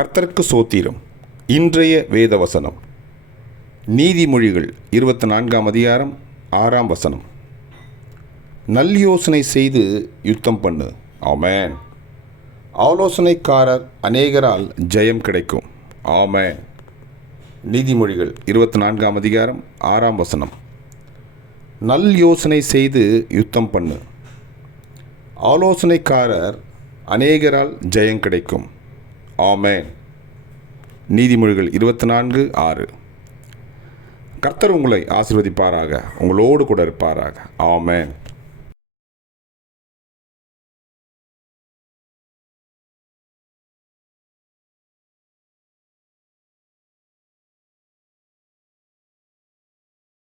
கர்த்தருக்கு சோத்திரம். இன்றைய வேத வசனம் நீதிமொழிகள் இருபத்தி நான்காம் அதிகாரம் ஆறாம் வசனம். நல் யோசனை செய்து யுத்தம் பண்ணு. ஆமேன். ஆலோசனைக்காரர் அநேகரால் ஜெயம் கிடைக்கும். ஆமேன். நீதிமொழிகள் இருபத்தி நான்காம் அதிகாரம் ஆறாம் வசனம். நல் யோசனை செய்து யுத்தம் பண்ணு. ஆலோசனைக்காரர் அநேகரால் ஜெயம் கிடைக்கும். ஆமேன். நீதிமொழிகள் இருபத்தி நான்கு ஆறு. கர்த்தர் உங்களை ஆசிர்வதிப்பாராக உங்களோடு கூட இருப்பாராக. ஆமேன்.